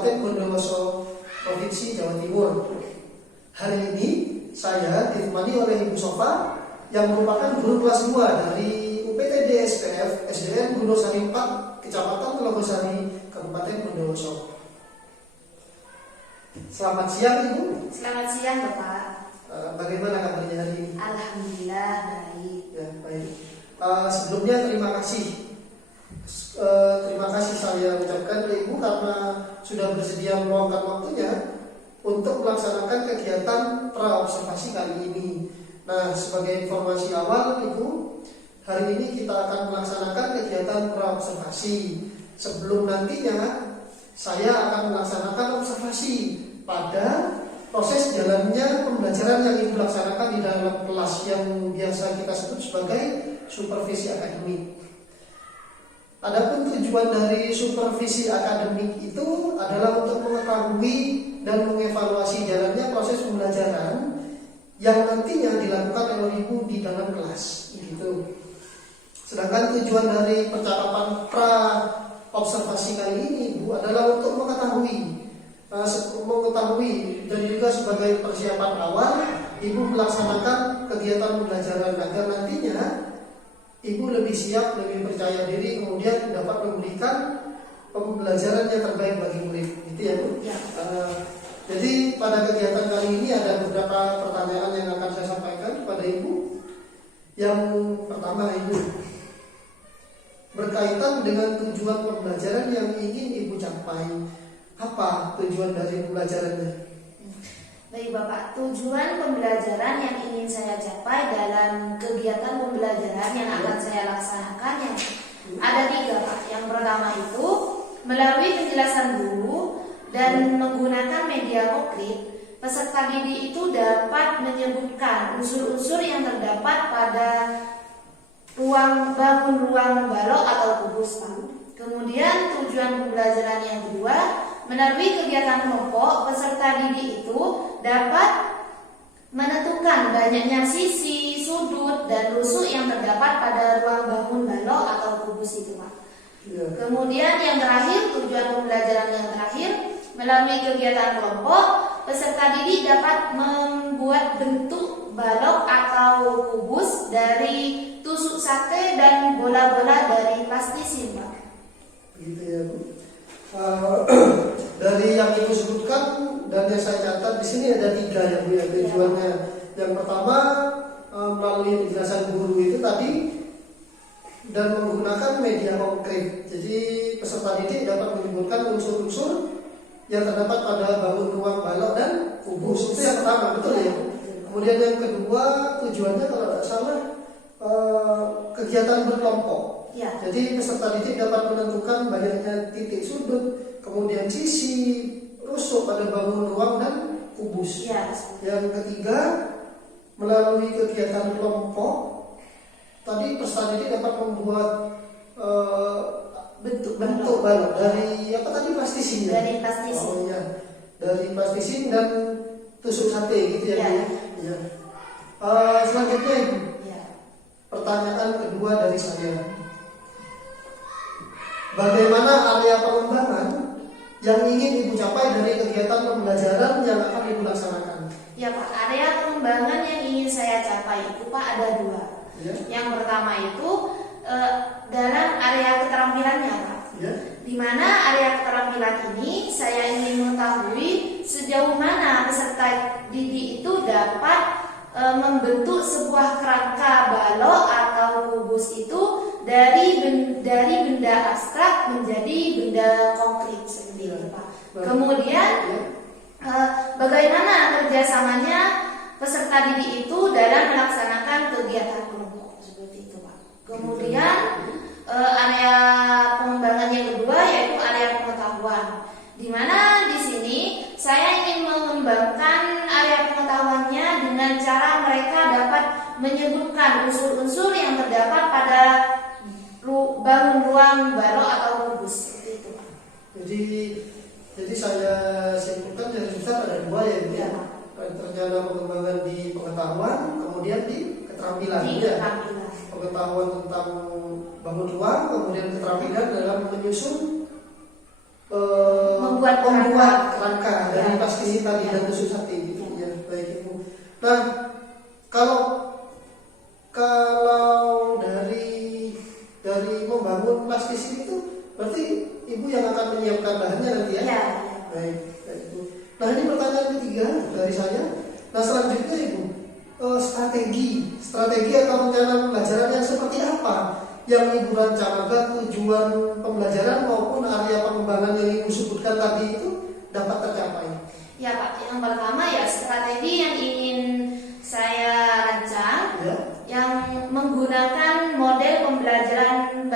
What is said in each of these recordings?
Kabupaten Bondowoso, Provinsi Jawa Timur. Hari ini saya ditemani oleh Ibu Sofa yang merupakan guru kelas 2 dari UPTD SPF SDN Gunungsari 4, Kecamatan Telogosari, Kabupaten Bondowoso. Selamat siang Ibu. Selamat siang Bapak. Bagaimana kabarnya hari ini? Alhamdulillah baik. Ya, baik. Sebelumnya terima kasih saya ucapkan ke Ibu karena sudah bersedia meluangkan waktunya untuk melaksanakan kegiatan praobservasi kali ini. Nah, sebagai informasi awal Ibu, hari ini kita akan melaksanakan kegiatan praobservasi. Sebelum nantinya saya akan melaksanakan observasi pada proses jalannya pembelajaran yang Ibu laksanakan di dalam kelas yang biasa kita sebut sebagai supervisi akademik. Adapun tujuan dari supervisi akademik itu adalah untuk mengetahui dan mengevaluasi jalannya proses pembelajaran yang nantinya dilakukan oleh Ibu di dalam kelas, gitu. Sedangkan tujuan dari percakapan pra-observasi kali ini, Ibu, adalah untuk mengetahui dan juga sebagai persiapan awal Ibu melaksanakan kegiatan pembelajaran agar nantinya Ibu lebih siap, lebih percaya diri, kemudian dapat memberikan pembelajaran yang terbaik bagi murid. Gitu ya Bu. Ya. Jadi pada kegiatan kali ini ada beberapa pertanyaan yang akan saya sampaikan kepada Ibu. Yang pertama Ibu, berkaitan dengan tujuan pembelajaran yang ingin Ibu capai. Apa tujuan dari pembelajarannya? Baik Bapak, tujuan pembelajaran yang ingin saya capai dalam kegiatan pembelajaran yang akan saya laksanakan yang ada 3 Pak. Yang pertama itu melalui penjelasan guru dan menggunakan media konkret, peserta didik itu dapat menyebutkan unsur-unsur yang terdapat pada bangun ruang balok atau kubus Pak. Kemudian tujuan pembelajaran yang kedua, melalui kegiatan kelompok, peserta didik itu dapat menentukan banyaknya sisi, sudut, dan rusuk yang terdapat pada ruang bangun balok atau kubus itu Pak. Ya. Kemudian yang terakhir, tujuan pembelajaran yang terakhir, melalui kegiatan kelompok, peserta didik dapat membuat bentuk balok atau kubus dari tusuk sate dan bola-bola dari plastisin Pak. Gitu ya Bu. Dari yang Ibu sebutkan dan yang saya catat di sini ada 3 ya Bu ya tujuannya. Yang pertama melalui penjelasan guru itu tadi dan menggunakan media konkret. Jadi peserta didik dapat menyebutkan unsur-unsur yang terdapat pada bangun ruang balok dan kubus. Itu yang pertama, betul ya Bu? Kemudian yang kedua tujuannya kalau tidak salah kegiatan berkelompok. Ya. Jadi peserta didik dapat menentukan banyaknya titik sudut, kemudian sisi, rusuk pada bangun ruang dan kubus. Ya. Yang ketiga, melalui kegiatan kelompok, tadi peserta didik dapat membuat bentuk balok dari apa tadi plastisin ya? Dari plastisin. Oh iya, dari plastisin dan tusuk sate gitu ya. Ya. Ya. Selanjutnya Ibu, Ya. pertanyaan kedua dari saya. Bagaimana area pengembangan yang ingin Ibu capai dari kegiatan pembelajaran yang akan Ibu laksanakan? Ya Pak, area pengembangan yang ingin saya capai itu Pak ada 2. Ya. Yang pertama itu dalam area keterampilannya Pak. Ya. Di mana area keterampilan ini saya ingin mengetahui sejauh mana peserta didik itu dapat membentuk sebuah kerangka balok atau kubus itu dari benda abstrak menjadi benda konkret seperti itu Pak. Kemudian bagaimana kerjasamanya peserta didik itu dalam melaksanakan kegiatan kelompok seperti itu Pak. Kemudian area pengembangan yang kedua yaitu area pengetahuan, di mana di sini saya ingin mengembangkan area pengetahuannya dengan cara mereka dapat menyebutkan unsur-unsur yang terdapat pada bangun ruang balok atau kubus seperti itu Pak. Jadi saya simpulkan dari besar ada 2 ya Bu. Ya. Rencana pengembangan di pengetahuan, kemudian di keterampilan. Di Ya. keterampilan. Pengetahuan tentang bangun ruang, kemudian keterampilan dalam menyusun membuat tali dan tusuk sate gitu ya. Baik Ibu. Nah, kalau dari membangun plastis itu berarti Ibu yang akan menyiapkan bahannya nanti ya? Ya. Baik Ibu. Nah, ini pertanyaan ketiga dari saya. Nah, selanjutnya Ibu, strategi atau rencana pembelajaran yang seperti apa yang Ibu rencanakan, tujuan pembelajaran maupun area pengembangan yang Ibu sebutkan tadi itu dapat tercapai? Ya Pak, yang pertama ya strategi yang ingin saya rancang Ya. yang menggunakan model pembelajaran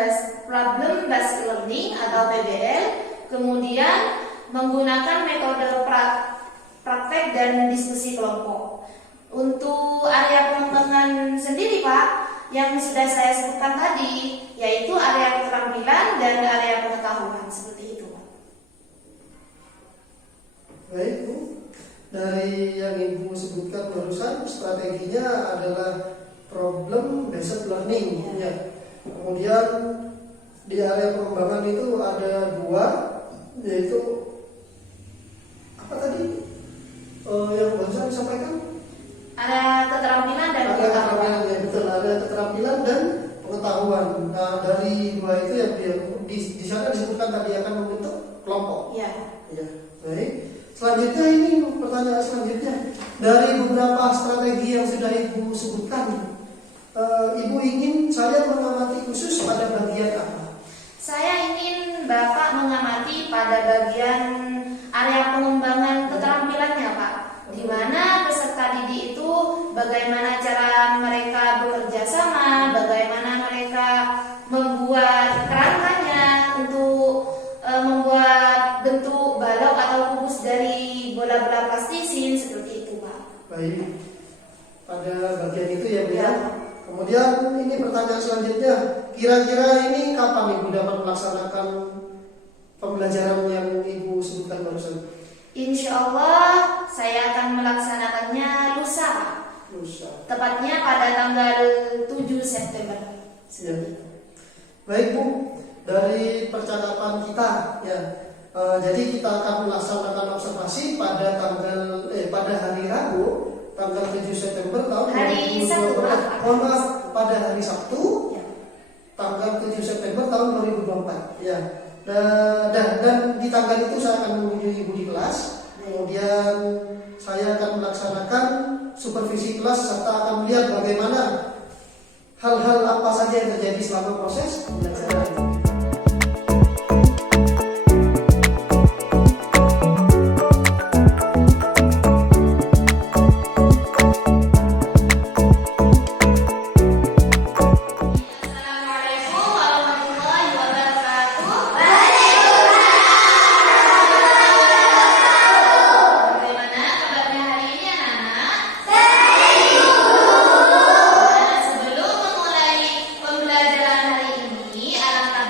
problem based learning atau PBL, kemudian menggunakan metode praktek dan diskusi kelompok. Untuk area pengembangan sendiri Pak, yang sudah saya sebutkan tadi, yaitu area keterampilan dan area pengetahuan, seperti itu Pak. Baik Bu, dari yang Ibu sebutkan barusan strateginya adalah problem based learning ya. Kemudian di area pengembangan itu ada dua, yaitu apa tadi yang barusan disampaikan? Ada keterampilan dan Ada keterampilan ya, betul, ada keterampilan dan pengetahuan. Nah, dari dua itu yang di sana disebutkan tadi akan membentuk kelompok. Ya. Ya, baik. Selanjutnya ini pertanyaan selanjutnya, dari beberapa strategi yang sudah Ibu sebutkan, Ibu ingin saya mengamati khusus pada bagian apa? Saya ingin Bapak mengamati pada bagian area pengembangan keterampilannya Pak, di mana peserta didik itu bagaimana cara mereka bekerja sama, bagaimana mereka membuat kerangkanya untuk membuat bentuk balok atau kubus dari bola-bola plastisin, seperti itu Pak. Baik, pada bagian itu ya Bu ya. Ya. Kemudian ini pertanyaan selanjutnya, kira-kira ini kapan Ibu dapat melaksanakan pembelajaran yang Ibu sebutkan barusan? Insya Allah saya akan melaksanakannya lusa Pak. Lusa. Tepatnya pada tanggal 7 September. Ya. Baik Bu, dari percakapan kita ya, jadi kita akan melaksanakan observasi pada pada hari Rabu tanggal 7 September tahun Hari 2024. Sabtu, Pak. Maaf, pada hari Sabtu Ya. tanggal 7 September tahun 2024 ya. Dan di tanggal itu saya akan mengunjungi Ibu di kelas. Kemudian saya akan melaksanakan supervisi kelas serta akan melihat bagaimana hal-hal apa saja yang terjadi selama proses pembelajaran. Assalamualaikum warahmatullahi wabarakatuh. Bagaimana kabarnya hari ini anak-anak? Nah, sebelum memulai pembelajaran hari ini, alangkah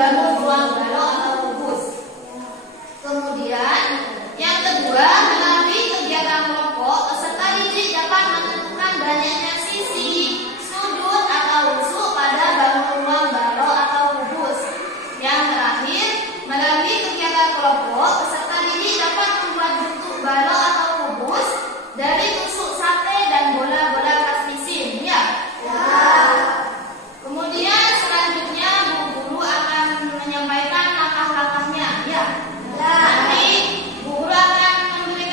membangun ruang balo atau kubus. Kemudian yang kedua, melalui kegiatan kelompok, peserta didik dapat menentukan banyaknya sisi, sudut atau usuk pada bangun ruang balo atau kubus. Yang terakhir, melalui kegiatan kelompok, peserta didik dapat membuat bentuk balo atau kubus dari tusuk sate dan bola-bola khas pisin. Ya. Kemudian selanjutnya Bu Guru akan menyampaikan langkah-langkahnya. Ya. Nanti Bu Guru akan memberikan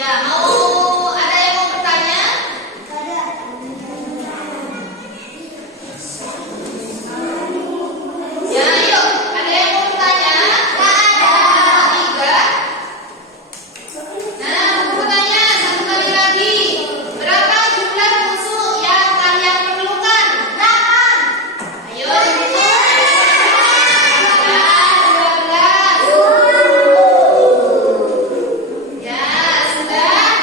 Ya, mau ada yang mau bertanya? Ya, yuk. Ada yang mau bertanya? Tiga. Nah, mau bertanya satu kali lagi. Berapa jumlah musuh yang kalian perlukan? 8. Ayo, dihitung. 12. Ya, sudah.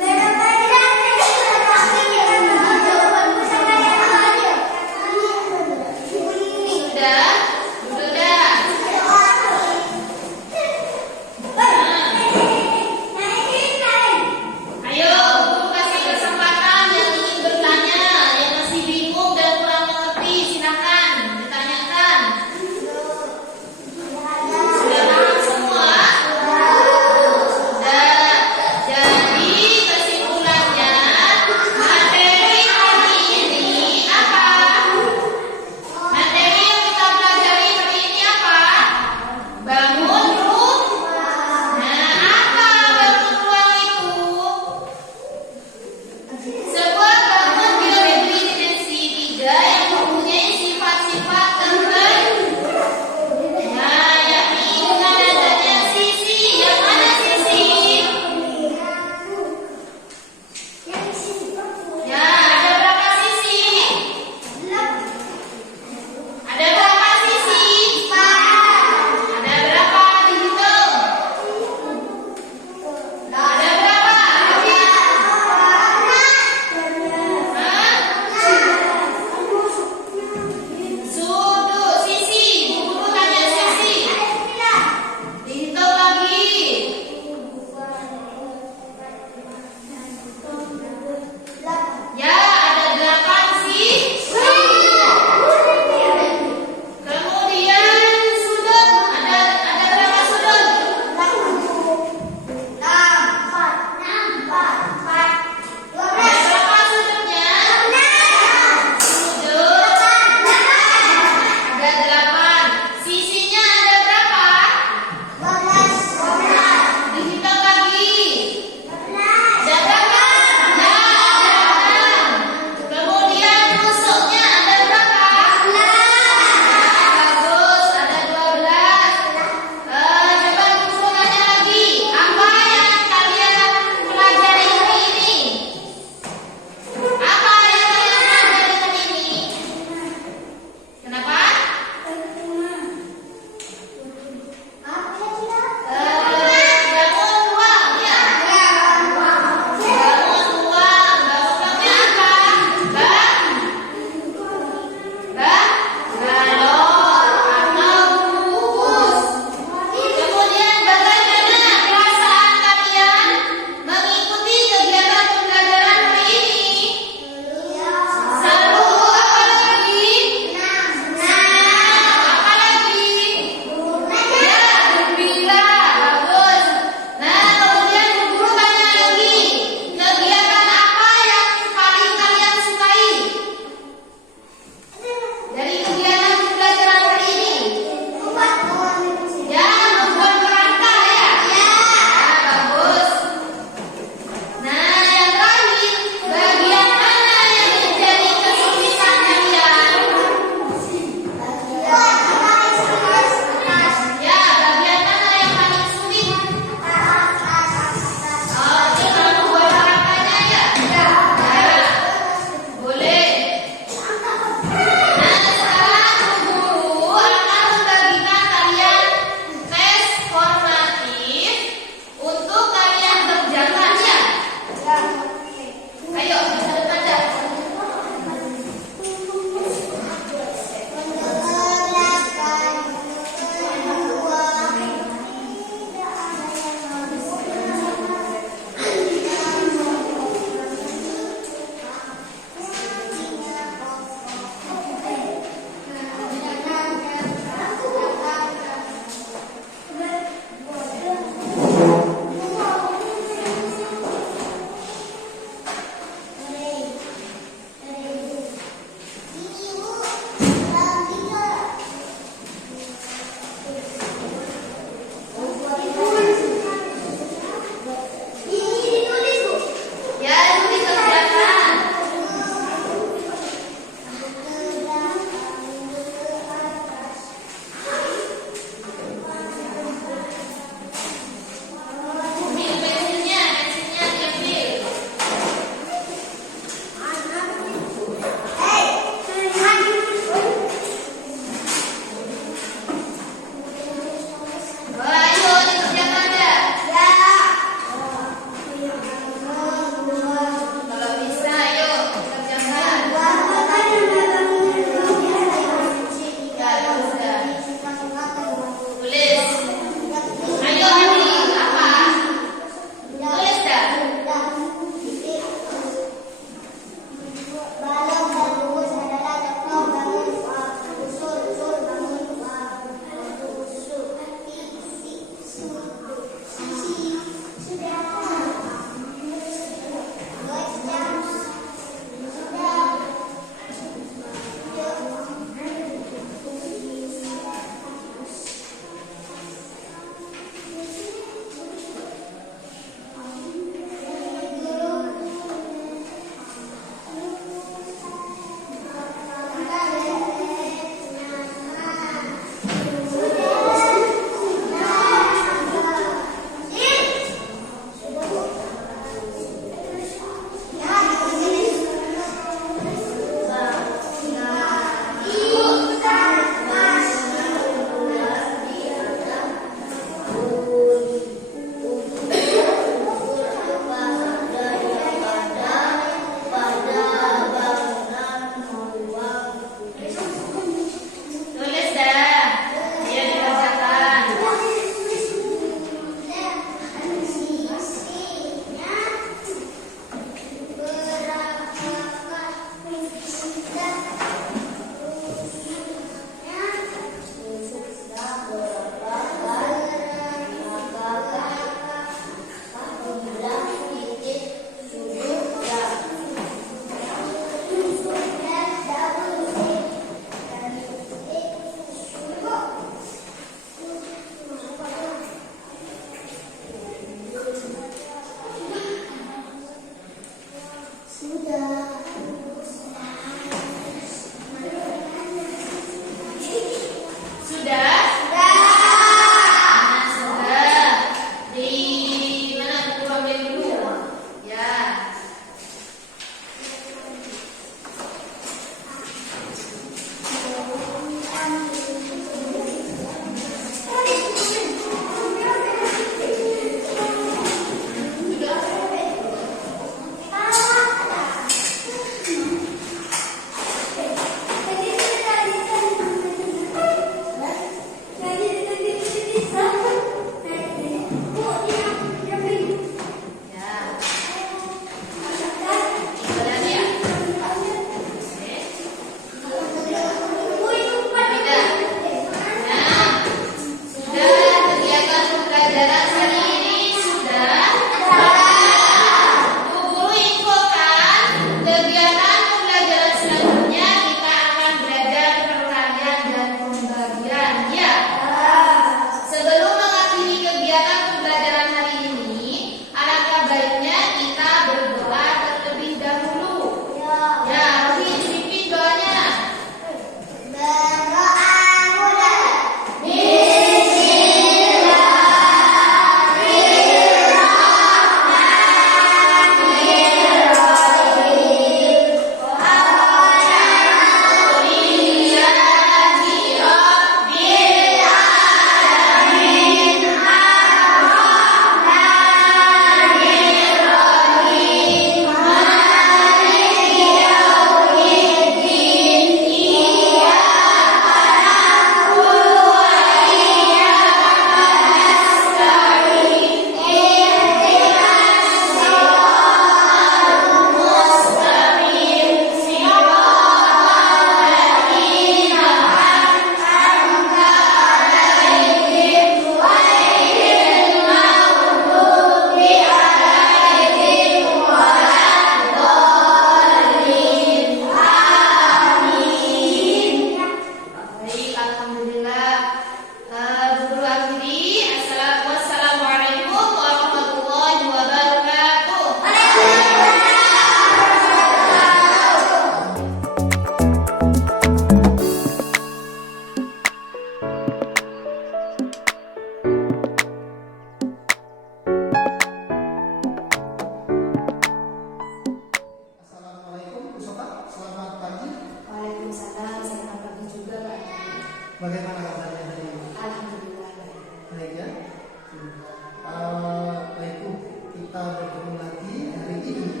kita bertemu lagi hari ini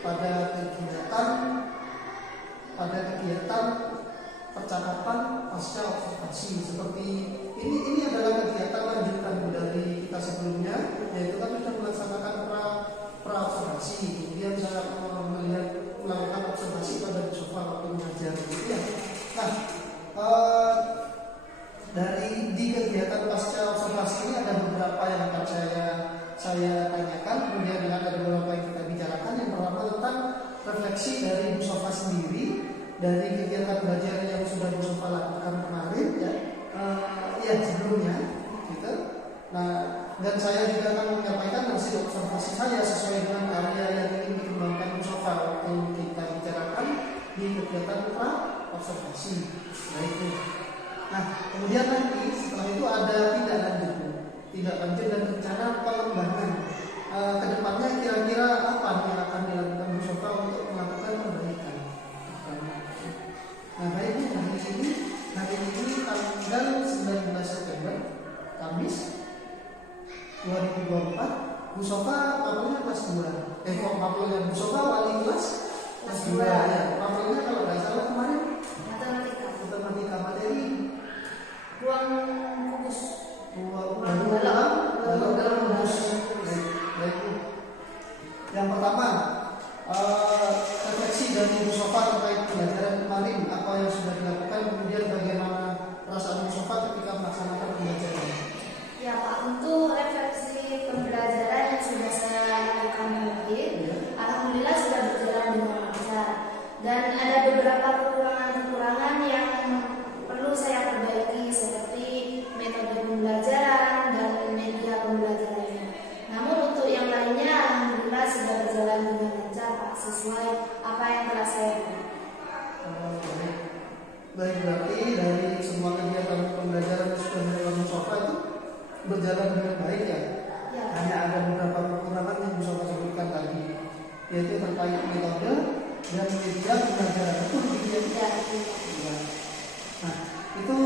pada kegiatan percakapan pasca observasi. Seperti ini adalah kegiatan lanjutan dari kita sebelumnya, yaitu kan sudah melaksanakan pra observasi. Kemudian saya melakukan observasi pada sofa waktu mengajar, gitu ya. Nah, di kegiatan pasca observasi ini ada beberapa yang akan saya tanyakan, kemudian ada beberapa yang kita bicarakan. Yang pertama tentang refleksi dari Bu Sofa sendiri dari kegiatan belajar yang sudah Bu Sofa lakukan kemarin, ya sebelumnya, gitu. Nah, dan saya juga akan menyampaikan hasil observasi saya sesuai dengan area yang ingin dikembangkan Bu Sofa waktu kita bicarakan di kegiatan pra observasi. Nah, kemudian nanti setelah itu ada tidak lanjut dan rencana pengembangan. Kedepannya kira-kira apa yang akan dilakukan Bu Sofa untuk melakukan perbaikan. Nah, baik Bu, hari ini tanggal 19 September, Kamis 2024, Bu Sofa mapelnya kelas 2. Mapelnya Bu Sofa wali kelas 2 ya. Mapelnya kalau nggak salah kemarin matematika materi ruang kubus. Dalam kubus. Baik. Yang pertama, refleksi dari Bu Sofa terkait pembelajaran kemarin, apa yang sudah dilakukan, kemudian bagaimana perasaan Bu Sofa ketika melaksanakan pembelajaran. Ya Pak, untuk refleksi pembelajaran yang sudah saya lakukan kemarin, alhamdulillah sudah berjalan dengan lancar. Dan ada beberapa kekurangan yang perlu saya perbaiki, seperti metode pembelajaran dan media pembelajarannya. Namun untuk yang lainnya alhamdulillah sudah berjalan dengan lancar Pak, sesuai apa yang telah saya buat. Baik, berarti dari semua kegiatan pembelajaran yang sudah dilakukan Bu Sofa itu berjalan dengan baik ya? Ya. Hanya ada beberapa kekurangan yang Bu Sofa sebutkan tadi, yaitu terkait metode dan media pembelajaran. Betul gitu ya? Ya. Nah, itu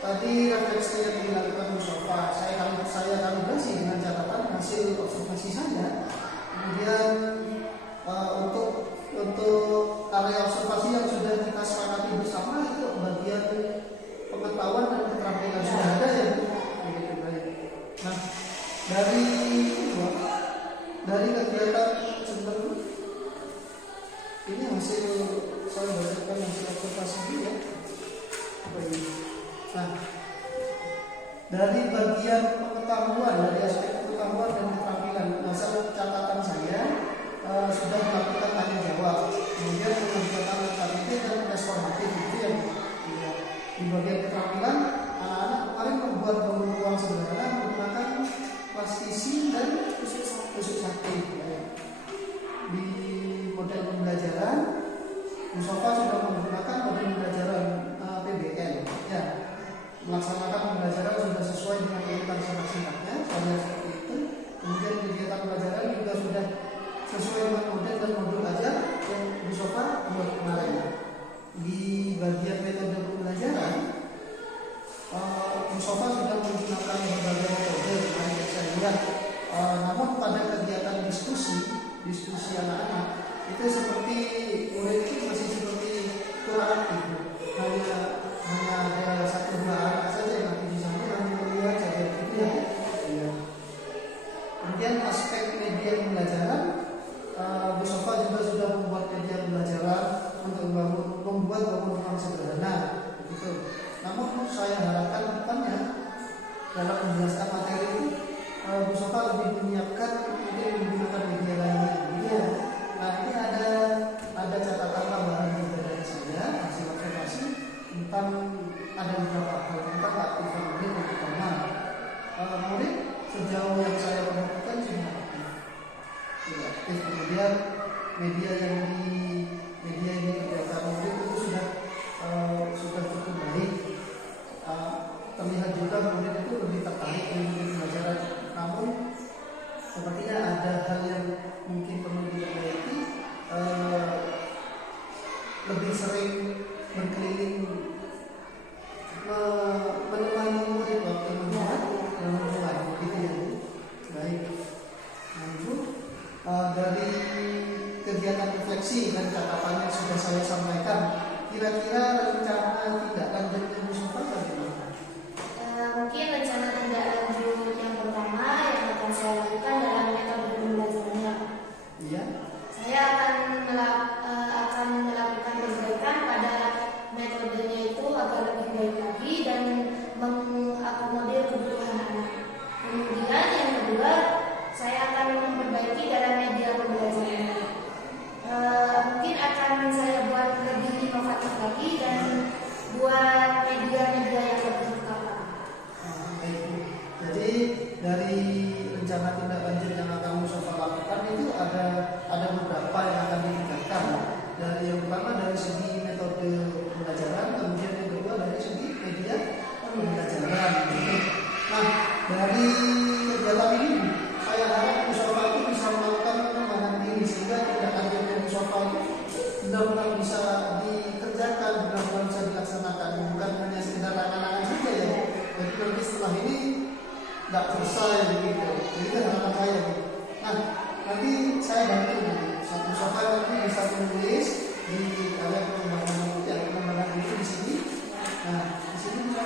tadi refleksi yang dilakukan Bu Sofa. Saya kalibrasi dengan catatan hasil observasi saya. Kemudian untuk area observasi yang sudah kita sepakati bersama itu bagian pengetahuan dan keterampilan sudah ada ya. Nah, dari kegiatan sebelum ini hasil saya bacakan hasil observasi ini ya. Nah, dari bagian pengetahuan, dari aspek pengetahuan dan keterampilan, hasil catatan saya sudah melakukan tanya jawab, kemudian mengerjakan KTP dan tes formatif itu ya. Di bagian keterampilan, anak-anak kemarin membuat bangun ruang sederhana menggunakan plastisi dan tusuk sate. Di model pembelajaran, Bu Sofa sudah menggunakan model pembelajaran PBL, ya, melaksanakan pembelajaran sudah sesuai dengan urutan singkat-singkatnya, soalnya seperti itu. Kemudian kegiatan pembelajaran juga sudah sesuai dengan model dan modul ajar yang Bu Sofa buat kemarin. Di bagian metode pembelajaran, Bu Sofa sudah menggunakan berbagai metode yang saya lihat. Namun pada kegiatan diskusi anak-anak itu seperti murid itu masih seperti kurang aktif. Hanya ada 1-2 anak saja yang aktif di sana, hanya melihat saja gitu ya. Kemudian aspek media pembelajaran, Bu Sofa juga sudah membuat media pembelajaran untuk membuat bangunan sederhana, gitu. Namun saya harapkan depannya dalam menjelaskan materi ini, Bu Sofa lebih menyiapkan mungkin menggunakan media lainnya, gitu ya. Nah, ini ada catatan tambahan juga dari saya hasil observasi tentang ada beberapa hal tentang keaktifan murid yang pertama. Murid sejauh yang saya perhatikan sudah aktif. Kemudian media yang dikerjakan murid itu sudah cukup baik. Terlihat juga murid itu lebih tertarik dengan pembelajaran. Namun sepertinya ada hal yang mungkin perlu diperbaiki. Lebih sering berkeliling menemani murid waktu membuat gitu ya. Baik. Nah, Ibu dari kegiatan refleksi dan catatan yang sudah saya sampaikan, kira-kira rencana tindak lanjut Bu Sofa bagaimana? Mungkin rencana tindak lanjut yang pertama yang akan saya lakukan dalam metode pembelajarannya. Iya. Saya akan melakukan perbaikan pada metodenya itu agar lebih baik lagi dan mengakomodir kebutuhan anak. Kemudian yang kedua, saya akan memperbaiki dalam media pembelajarannya. Mungkin akan saya buat lebih inovatif lagi dan buat media-media yang lebih lengkap. Baik. Jadi dari rencana tindak lanjut yang akan Bu Sofa lakukan itu ada beberapa yang akan ditingkatkan. Dari yang pertama dari segi metode pembelajaran, kemudian yang kedua dari segi media pembelajaran. Nah, dari kegiatan ini saya harap Bu Sofa itu bisa melakukan pengembangan diri sehingga tindak lanjut Bu Sofa itu benar-benar bisa dikerjakan, benar-benar bisa dilaksanakan, bukan hanya sekedar angan-angan saja ya. Jadi nanti setelah ini nggak selesai begitu. Itu harapan saya. Nah, nanti saya bantu satu sofa nanti bisa menulis di area pengembangan itu di sini. Nah, di sini bisa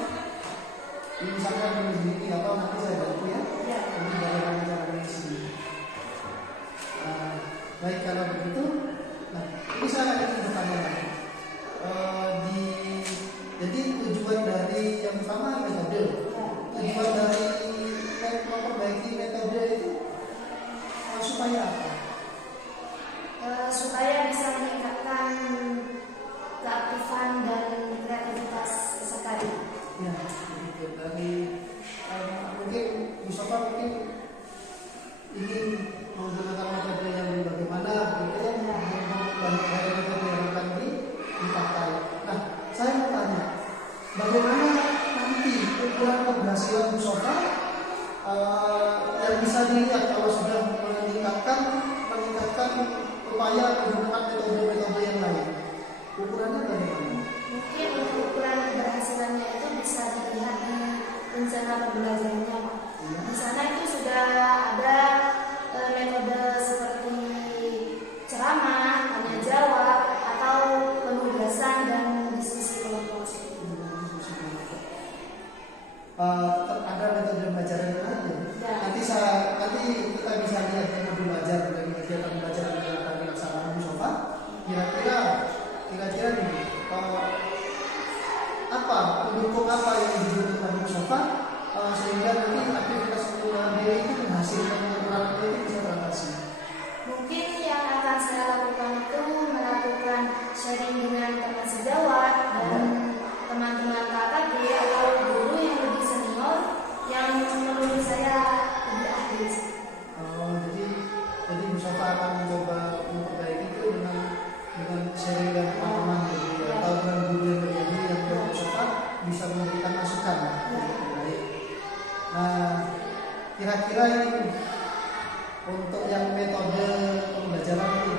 misalkan di sini atau nanti saya bantu ya. Nanti bagaimana caranya di sini. Baik kalau begitu. Nah, ini saya ingin bertanya lagi. Jadi tujuan dari yang pertama metode. Tujuan dari memperbaiki metode itu supaya apa? Supaya bisa meningkatkan keaktifan dan kreativitas sekali. Ya, begitu. Dari mungkin Bu Sofa mungkin ingin menggunakan metode yang bagaimana begitu ya, banyak dari metode yang akan dipakai. Nah, saya mau tanya, bagaimana nanti ukuran keberhasilan Bu Sofa yang bisa dilihat kalau sudah meningkatkan upaya menggunakan metode-metode yang lain? Ukurannya bagaimana? Mungkin untuk ukuran keberhasilannya itu bisa dilihat di rencana pembelajarannya, Pak. Di sana itu sudah ada metode seperti ceramah, tanya jawab, atau penugasan dan diskusi kelompok. Ada metode belajar yang lain. Ya. Nanti kita bisa lihat metode belajar dari kegiatan belajar yang akan dilaksanakan Bu Sofa. Kira-kira nih, pendukung apa yang dibutuhkan Bu Sofa sehingga nanti aktivitas pengembangan diri itu menghasilkan pengembangan itu bisa teratasi. Mungkin yang akan saya lakukan itu melakukan sharing dengan teman sejawat dan teman-teman KKG atau guru yang lebih senior yang menurut saya lebih ahli. Jadi Bu Sofa akan mencoba memperbaiki itu dengan sharing dan teman-teman atau dengan guru yang berbeda yang Bu Sofa bisa memberikan masukan. Baik. Nah, kira-kira ini untuk yang metode pembelajaran ini,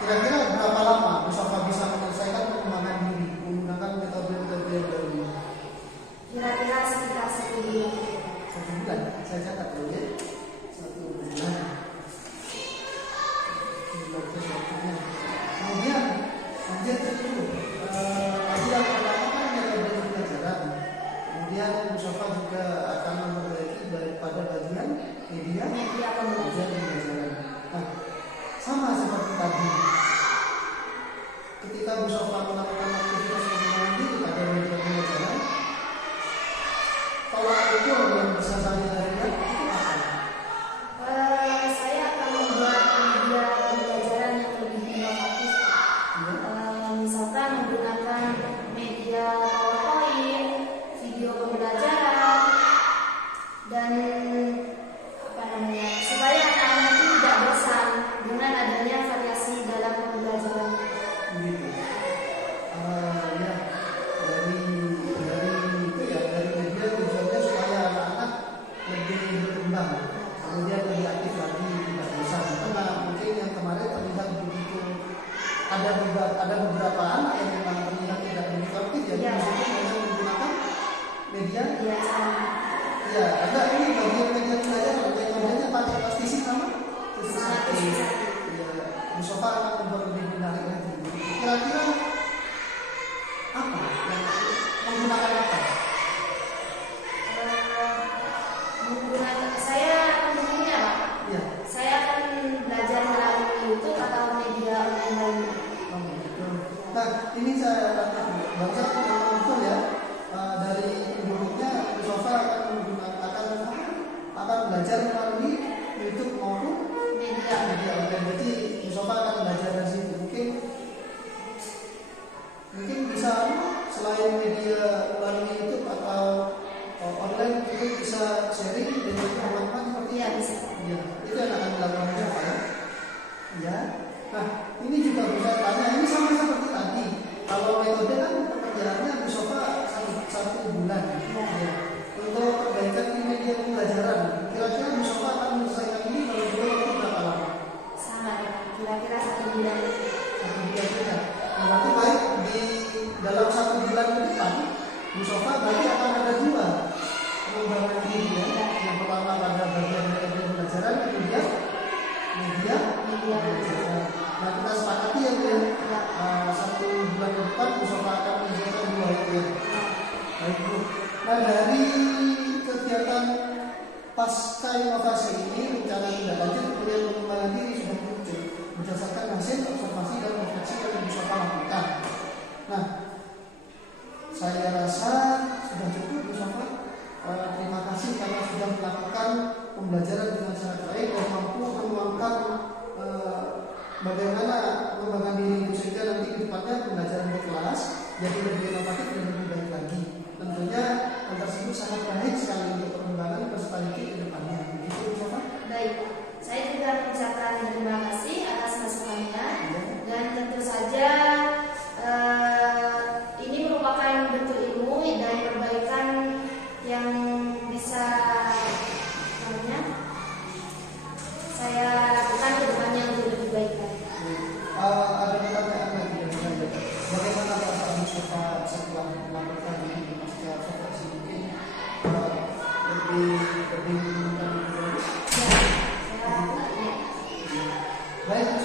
kira-kira berapa lama Bu Sofa bisa menyelesaikan pengembangan diri menggunakan metode-metode yang baru ini? Kira-kira sekitar 1 bulan. 1 bulan, saya catat dulu ya. 1 bulan. Kemudian lanjut dulu. Tadi yang pertama kan metode pembelajaran. Kemudian Bu Sofa juga akan memperbaiki daripada bagian media pembelajaran. Nah, sama seperti tadi. Ketika Bu Sofa melakukan aktivitas pengembangan diri pada media pembelajaran, tolak ukur yang bisa saya lihat itu apa? Saya akan membuat media pembelajaran yang lebih inovatif. Misalkan menggunakan media PowerPoint, video pembelajaran, dan supaya anak-anak itu tidak bosan dengan adanya variasi dalam pembelajaran. Begitu. Ya, dari media tujuannya supaya anak-anak lebih berkembang, kemudian lebih aktif lagi, tidak bosan. Karena mungkin yang kemarin terlihat begitu ada beberapa anak yang memang terlihat tidak begitu aktif ya, misalnya hanya menggunakan media. Ya, Ya, ada ini bagian media belajar, metodenya pasti sih sama. sangat ya, Mustafa akan membuat lebih menarik lagi. Kira-kira apa yang menggunakan apa? Saya tentunya Pak. Ya. Saya akan belajar melalui YouTube atau media online lainnya. Oh, gitu. Nah, ini saya baca betul ya, dari bukunya Mustafa akan menggunakan akan belajar melalui YouTube maupun media online. Jadi Mustafa akan belajar dari situ. Mungkin bisa selain media melalui YouTube atau online mungkin bisa sharing dengan teman-teman seperti Iya, bisa. ya, itu yang akan dilakukan Mustafa ya. Ya. Nah, ini juga bisa tanya, ini sama seperti tadi. Kalau metode kan pengerjaannya Mustafa satu bulan. Ya. Untuk perbaikan di media pembelajaran, kira-kira Mustafa akan menyelesaikan ini kalau dua waktu berapa lama? Sama ya, kira-kira 1 bulan. 1 bulan juga. Nah, berarti baik di dalam 1 bulan ke depan, Mustafa berarti akan ada 2 pengembangan diri ya. Yang pertama pada bagian media pembelajaran, kemudian media pembelajaran. Nah, kita sepakati ya Bu ya. 1 bulan ke depan Mustafa akan menyelesaikan 2 itu ya. Baik Bu. Nah, dari kegiatan pasca inovasi ini rencana tindak lanjut kemudian pengembangan diri sudah muncul berdasarkan hasil observasi dan refleksi yang Mustafa lakukan. Nah, saya rasa sudah cukup Mustafa. Terima kasih karena sudah melakukan pembelajaran dengan sangat baik dan mampu menuangkan bagaimana pengembangan diri itu sehingga nanti ke depannya pembelajaran di kelas jadi lebih inovatif dan lebih baik lagi. Tentunya hal tersebut sangat baik sekali untuk pengembangan peserta didik ke depannya. Begitu Mustafa? Baik, saya juga mengucapkan terima kasih atas masukannya dan tentu saja ini merupakan bentuk ilmu dan perbaikan yang bisa saya lakukan ke depannya untuk lebih baik lagi. Ada pertanyaan lagi dari saya. Bagaimana perasaan Mustafa setelah melakukan ini pasca observasi mungkin lebih menggunakan Ya, saya ya. baik.